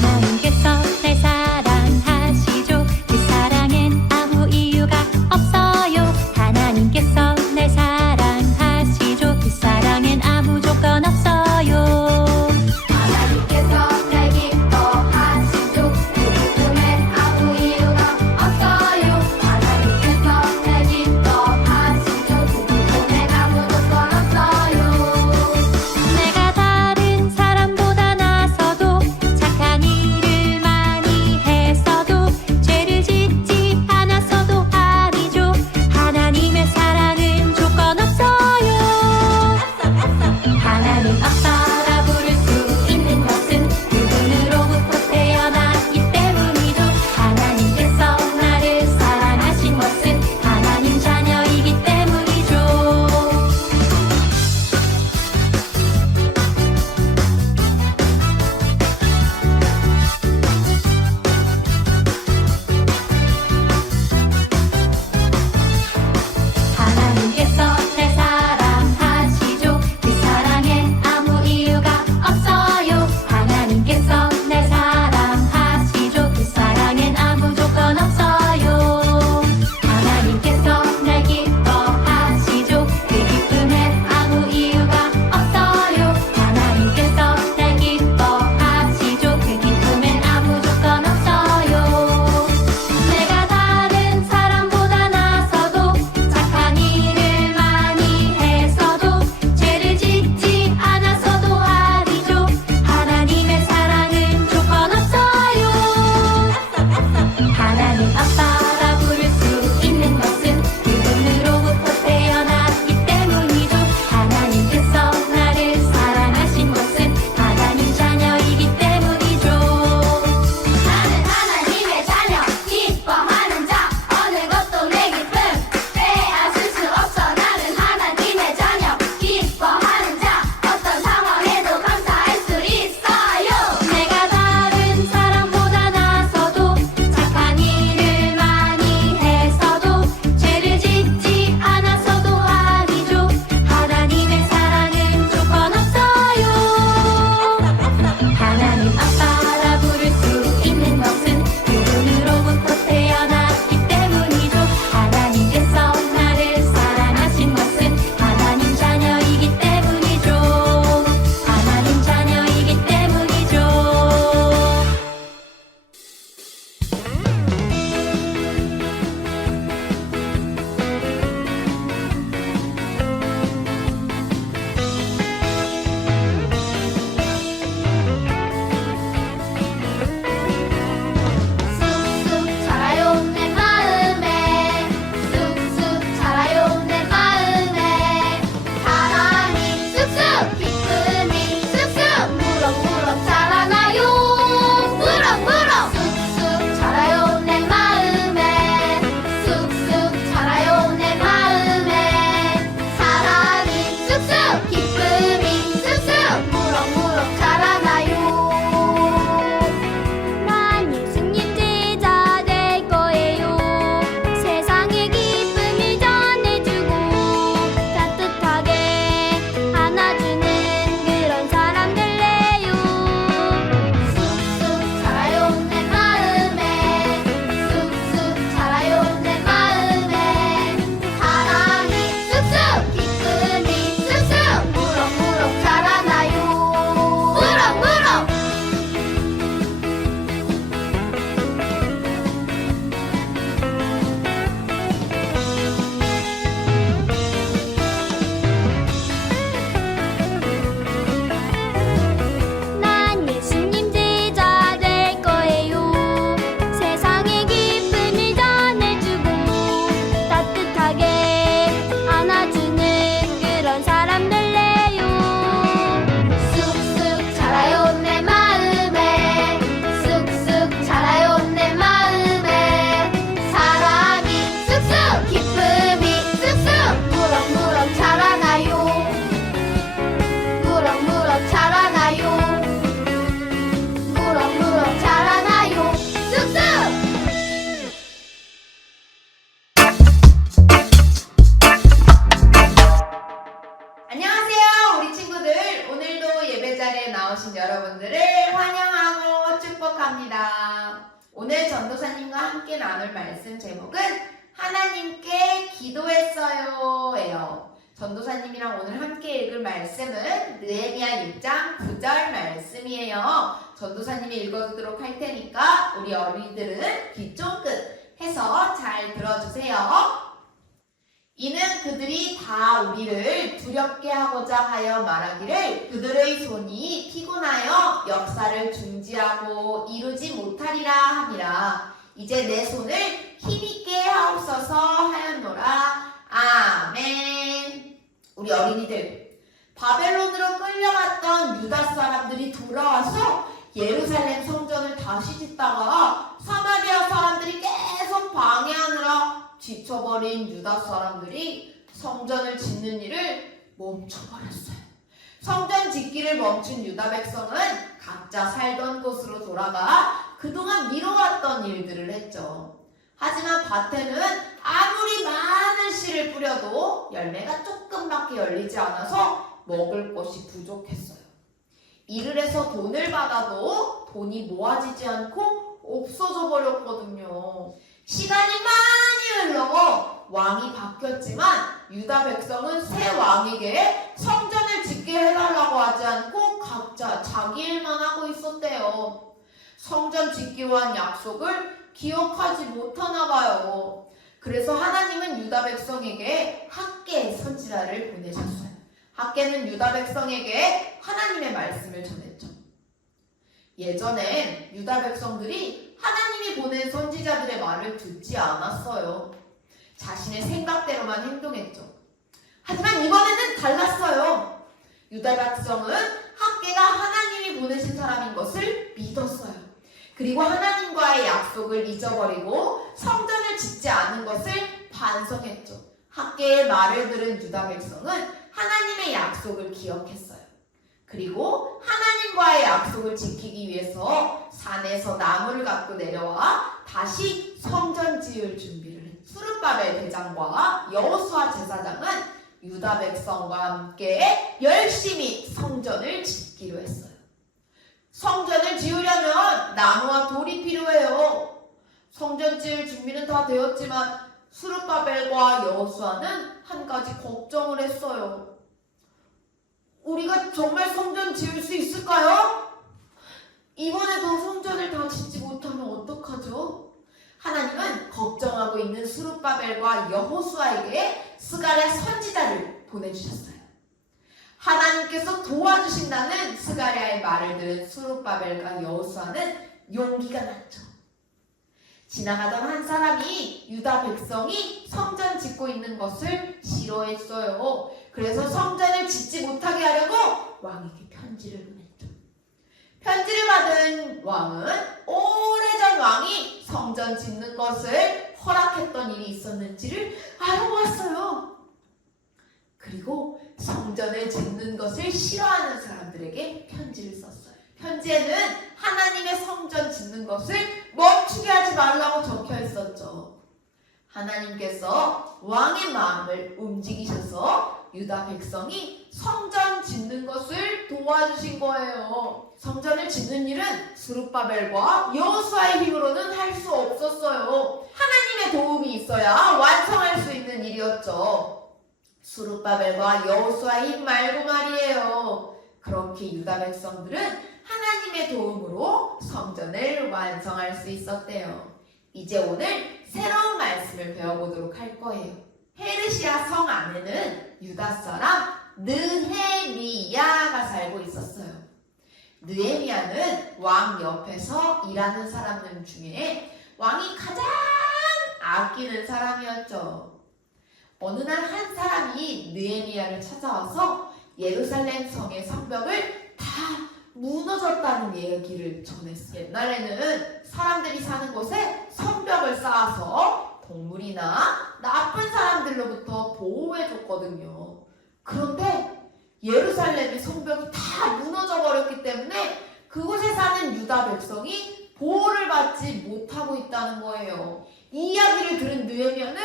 하나님께서 날 사랑하시죠. 그 사랑엔 아무 이유가 없어요. 하나님께서 날 사랑하시죠. 그 사랑엔 아무 조건 없어요. 하나님께서 날 기뻐하시죠. 그 기쁨엔 아무 이유가 없어요. 하나님께서 날 기뻐하시죠. 그 기쁨엔 아무 조건 없어요. 내가 다른 사람보다 나서도 착한 일을 오늘 전도사님과 함께 나눌 말씀 제목은 하나님께 기도했어요 예요. 전도사님이랑 오늘 함께 읽을 말씀은 느헤미야 6장 9절 말씀이에요. 전도사님이 읽어주도록 할 테니까 우리 어린이들은 귀 쫑긋 해서 잘 들어주세요. 이는 그들이 다 우리를 두렵게 하고자 하여 말하기를 그들의 손이 피곤하여 역사를 중지하고 이루지 못하리라 함이라. 이제 내 손을 힘있게 하옵소서 하였노라. 아멘. 우리 어린이들, 바벨론으로 끌려갔던 유다 사람들이 돌아와서 예루살렘 성전을 다시 짓다가 사마리아 사람들이 계속 방해하느라 지쳐버린 유다 사람들이 성전을 짓는 일을 멈춰버렸어요. 성전 짓기를 멈춘 유다 백성은 각자 살던 곳으로 돌아가 그동안 미뤄왔던 일들을 했죠. 하지만 밭에는 아무리 많은 씨를 뿌려도 열매가 조금밖에 열리지 않아서 먹을 것이 부족했어요. 일을 해서 돈을 받아도 돈이 모아지지 않고 없어져 버렸거든요. 시간이 많이 흘러 왕이 바뀌었지만 유다 백성은 새 왕에게 성전을 짓게 해달라고 하지 않고 각자 자기 일만 하고 있었대요. 성전 짓기로 한 약속을 기억하지 못하나 봐요. 그래서 하나님은 유다 백성에게 학개 선지자를 보내셨어요. 학개는 유다 백성에게 하나님의 말씀을 전했죠. 예전엔 유다 백성들이 하나님이 보낸 선지자들의 말을 듣지 않았어요. 자신의 생각대로만 행동했죠. 하지만 이번에는 달랐어요. 유다 백성은 학개가 하나님이 보내신 사람인 것을 믿었어요. 그리고 하나님과의 약속을 잊어버리고 성전을 짓지 않은 것을 반성했죠. 학개의 말을 들은 유다 백성은 하나님의 약속을 기억했어요. 그리고 하나님과의 약속을 지키기 위해서 산에서 나무를 갖고 내려와 다시 성전 지을 준비를 했죠. 스룹바벨 대장과 여호수아 제사장은 유다 백성과 함께 열심히 성전을 짓기로 했어요. 성전을 지으려면 나무와 돌이 필요해요. 성전 지을 준비는 다 되었지만 스룹바벨과 여호수아는 한 가지 걱정을 했어요. 우리가 정말 성전 지을 수 있을까요? 이번에도 성전을 다 짓지 못하면 어떡하죠? 하나님은 걱정하고 있는 스룹바벨과 여호수아에게 스가랴 선지자를 보내주셨어요. 하나님께서 도와주신다는 스가랴의 말을 들은 스룹바벨과 여호수아는 용기가 났죠. 지나가던 한 사람이 유다 백성이 성전 짓고 있는 것을 싫어했어요. 그래서 성전을 짓지 못하게 하려고 왕에게 편지를 보냈죠. 편지를 받은 왕은 오래전 왕이 성전 짓는 것을 허락했던 일이 있었는지를 알아보았어요. 그리고 성전을 짓는 것을 싫어하는 사람들에게 편지를 썼어요. 편지에는 하나님의 성전 짓는 것을 멈추게 하지 말라고 적혀 있었죠. 하나님께서 왕의 마음을 움직이셔서 유다 백성이 성전 짓는 것을 도와주신 거예요. 성전을 짓는 일은 스룹바벨과 여호수아의 힘으로는 할 수 없었어요. 하나님의 도움이 있어야 완성할 수 있는 일이었죠. 스룹바벨과 여호수아의 힘 말고 말이에요. 그렇게 유다 백성들은 하나님의 도움으로 성전을 완성할 수 있었대요. 이제 오늘 새로운 말씀을 배워보도록 할 거예요. 페르시아 성 안에는 유다 사람 느헤미야가 살고 있었어요. 느헤미야는 왕 옆에서 일하는 사람들 중에 왕이 가장 아끼는 사람이었죠. 어느 날 한 사람이 느헤미야를 찾아와서 예루살렘 성의 성벽을 다 무너졌다는 얘기를 전했어요. 옛날에는 사람들이 사는 곳에 성벽을 쌓아서 동물이나 나쁜 사람들로부터 보호해줬거든요. 그런데 예루살렘의 성벽이 다 무너져 버렸기 때문에 그곳에 사는 유다 백성이 보호를 받지 못하고 있다는 거예요. 이 이야기를 들은 느헤미야는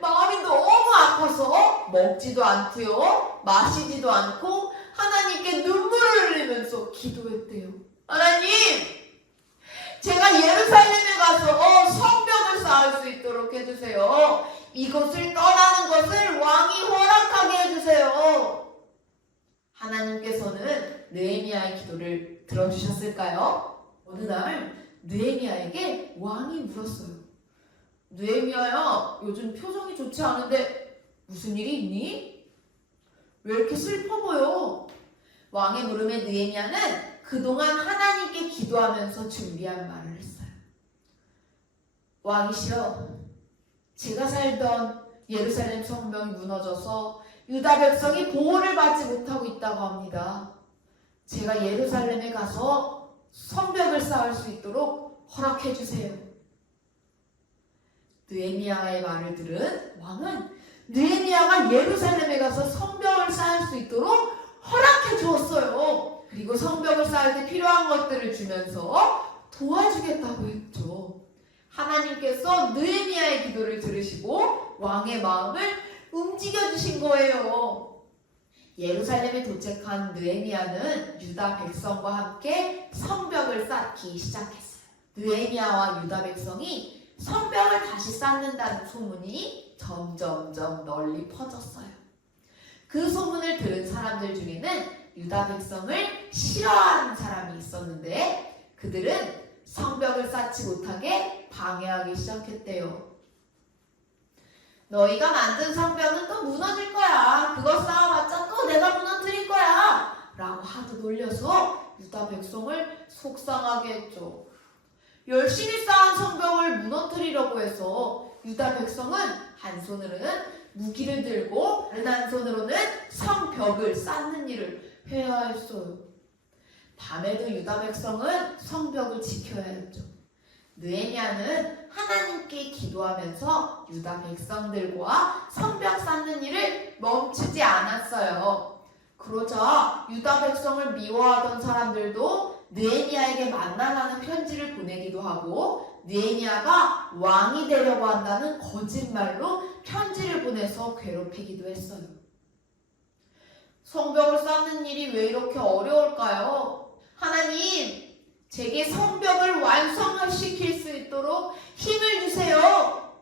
마음이 너무 아파서 먹지도 않고요, 마시지도 않고 하나님께 눈물을 흘리면서 기도했대요. 하나님, 제가 예루살렘에 가서 해주세요. 이곳을 떠나는 것을 왕이 허락하게 해주세요. 하나님께서는 느헤미야의 기도를 들어주셨을까요? 어느 날 느헤미야에게 왕이 물었어요. 느헤미야야, 요즘 표정이 좋지 않은데 무슨 일이 있니? 왜 이렇게 슬퍼 보여? 왕의 물음에 느헤미야는 그동안 하나님께 기도하면서 준비한 말을 했어요. 왕이시여, 제가 살던 예루살렘 성벽이 무너져서 유다 백성이 보호를 받지 못하고 있다고 합니다. 제가 예루살렘에 가서 성벽을 쌓을 수 있도록 허락해 주세요. 느헤미야의 말을 들은 왕은 느헤미야가 예루살렘에 가서 성벽을 쌓을 수 있도록 허락해 주었어요. 그리고 성벽을 쌓을 때 필요한 것들을 주면서 도와주겠다고 했죠. 하나님께서 느헤미야의 기도를 들으시고 왕의 마음을 움직여 주신 거예요. 예루살렘에 도착한 느헤미야는 유다 백성과 함께 성벽을 쌓기 시작했어요. 느헤미야와 유다 백성이 성벽을 다시 쌓는다는 소문이 점점점 널리 퍼졌어요. 그 소문을 들은 사람들 중에는 유다 백성을 싫어하는 사람이 있었는데 그들은 성벽을 쌓지 못하게 방해하기 시작했대요. 너희가 만든 성벽은 또 무너질 거야. 그거 쌓아봤자 또 내가 무너뜨릴 거야. 라고 하도 놀려서 유다 백성을 속상하게 했죠. 열심히 쌓은 성벽을 무너뜨리려고 해서 유다 백성은 한 손으로는 무기를 들고 다른 한 손으로는 성벽을 쌓는 일을 해야 했어요. 밤에도 유다 백성은 성벽을 지켜야 했죠. 느헤미야는 하나님께 기도하면서 유다 백성들과 성벽 쌓는 일을 멈추지 않았어요. 그러자 유다 백성을 미워하던 사람들도 느헤미야에게 만나라는 편지를 보내기도 하고 느헤미야가 왕이 되려고 한다는 거짓말로 편지를 보내서 괴롭히기도 했어요. 성벽을 쌓는 일이 왜 이렇게 어려울까요? 하나님, 제게 성벽을 완성시킬 수 있도록 힘을 주세요.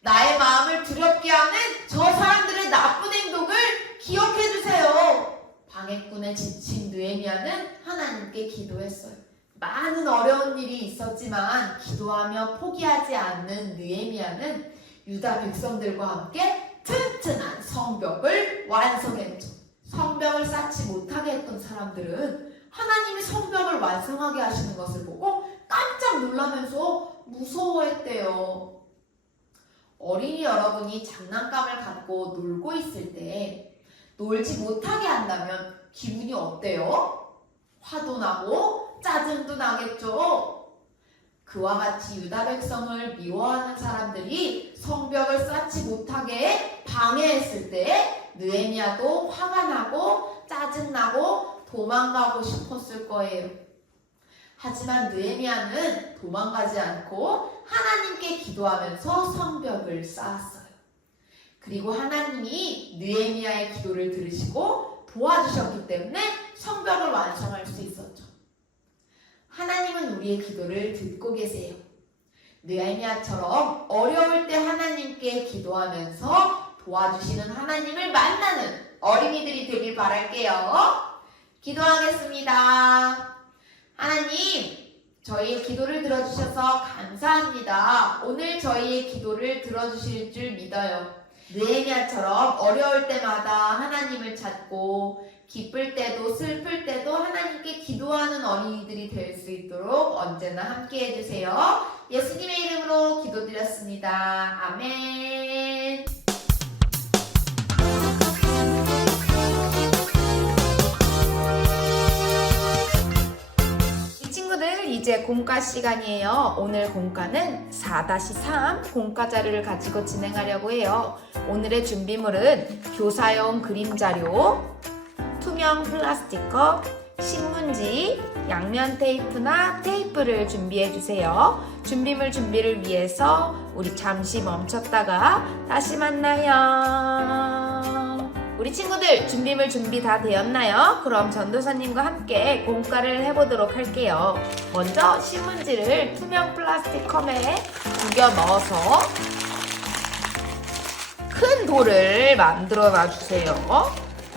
나의 마음을 두렵게 하는 저 사람들의 나쁜 행동을 기억해 주세요. 방해꾼에 지친 느헤미야는 하나님께 기도했어요. 많은 어려운 일이 있었지만 기도하며 포기하지 않는 느헤미야는 유다 백성들과 함께 튼튼한 성벽을 완성했죠. 성벽을 쌓지 못하게 했던 사람들은 하나님이 성벽을 완성하게 하시는 것을 보고 깜짝 놀라면서 무서워했대요. 어린이 여러분이 장난감을 갖고 놀고 있을 때 놀지 못하게 한다면 기분이 어때요? 화도 나고 짜증도 나겠죠? 그와 같이 유다 백성을 미워하는 사람들이 성벽을 쌓지 못하게 방해했을 때 느헤미야도 화가 나고 짜증나고 도망가고 싶었을 거예요. 하지만 느헤미야는 도망가지 않고 하나님께 기도하면서 성벽을 쌓았어요. 그리고 하나님이 느헤미야의 기도를 들으시고 도와주셨기 때문에 성벽을 완성할 수 있었죠. 하나님은 우리의 기도를 듣고 계세요. 느헤미야처럼 어려울 때 하나님께 기도하면서 도와주시는 하나님을 만나는 어린이들이 되길 바랄게요. 기도하겠습니다. 하나님, 저희의 기도를 들어주셔서 감사합니다. 오늘 저희의 기도를 들어주실 줄 믿어요. 느헤미야처럼 어려울 때마다 하나님을 찾고 기쁠 때도 슬플 때도 하나님께 기도하는 어린이들이 될 수 있도록 언제나 함께 해주세요. 예수님의 이름으로 기도드렸습니다. 아멘. 친구들, 이제 공과 시간이에요. 오늘 공과는 4-3 공과 자료를 가지고 진행하려고 해요. 오늘의 준비물은 교사용 그림자료, 투명 플라스틱컵, 신문지, 양면 테이프나 테이프를 준비해주세요. 준비물 준비를 위해서 우리 잠시 멈췄다가 다시 만나요. 우리 친구들 준비물 준비 다 되었나요? 그럼 전도사님과 함께 공과를 해보도록 할게요. 먼저 신문지를 투명 플라스틱 컵에 구겨 넣어서 큰 돌을 만들어 놔주세요.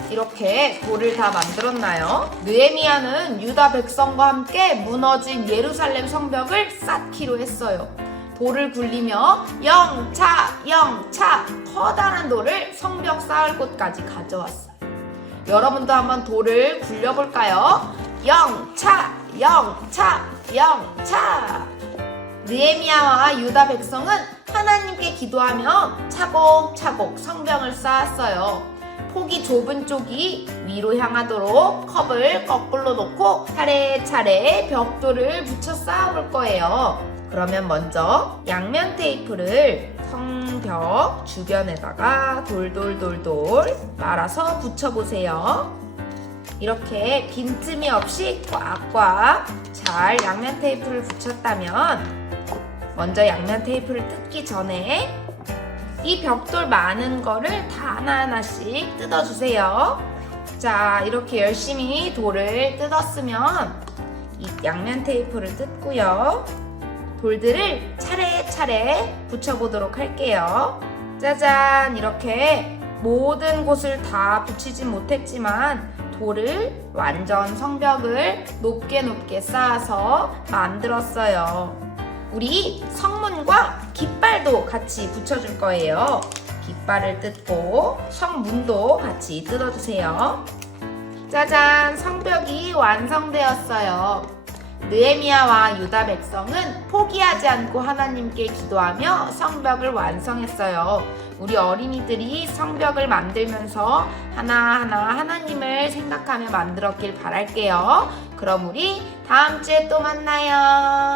이렇게 돌을 다 만들었나요? 느헤미야는 유다 백성과 함께 무너진 예루살렘 성벽을 쌓기로 했어요. 돌을 굴리며 영차 커다란 돌을 성벽 쌓을 곳까지 가져왔어요. 여러분도 한번 돌을 굴려볼까요? 영차. 느헤미야와 유다 백성은 하나님께 기도하며 차곡차곡 성벽을 쌓았어요. 폭이 좁은 쪽이 위로 향하도록 컵을 거꾸로 놓고 차례차례 벽돌을 붙여 쌓아볼 거예요. 그러면 먼저 양면 테이프를 성벽 주변에다가 돌돌돌돌 말아서 붙여보세요. 이렇게 빈틈이 없이 꽉꽉 잘 양면 테이프를 붙였다면 먼저 양면 테이프를 뜯기 전에 이 벽돌 많은 거를 다 하나하나씩 뜯어주세요. 자, 이렇게 열심히 돌을 뜯었으면 이 양면 테이프를 뜯고요. 돌들을 차례차례 붙여보도록 할게요. 짜잔! 이렇게 모든 곳을 다 붙이진 못했지만 돌을 완전 성벽을 높게 쌓아서 만들었어요. 우리 성문과 깃발도 같이 붙여줄 거예요. 깃발을 뜯고 성문도 같이 뜯어주세요. 짜잔! 성벽이 완성되었어요. 느헤미야와 유다 백성은 포기하지 않고 하나님께 기도하며 성벽을 완성했어요. 우리 어린이들이 성벽을 만들면서 하나하나 하나님을 생각하며 만들었길 바랄게요. 그럼 우리 다음 주에 또 만나요.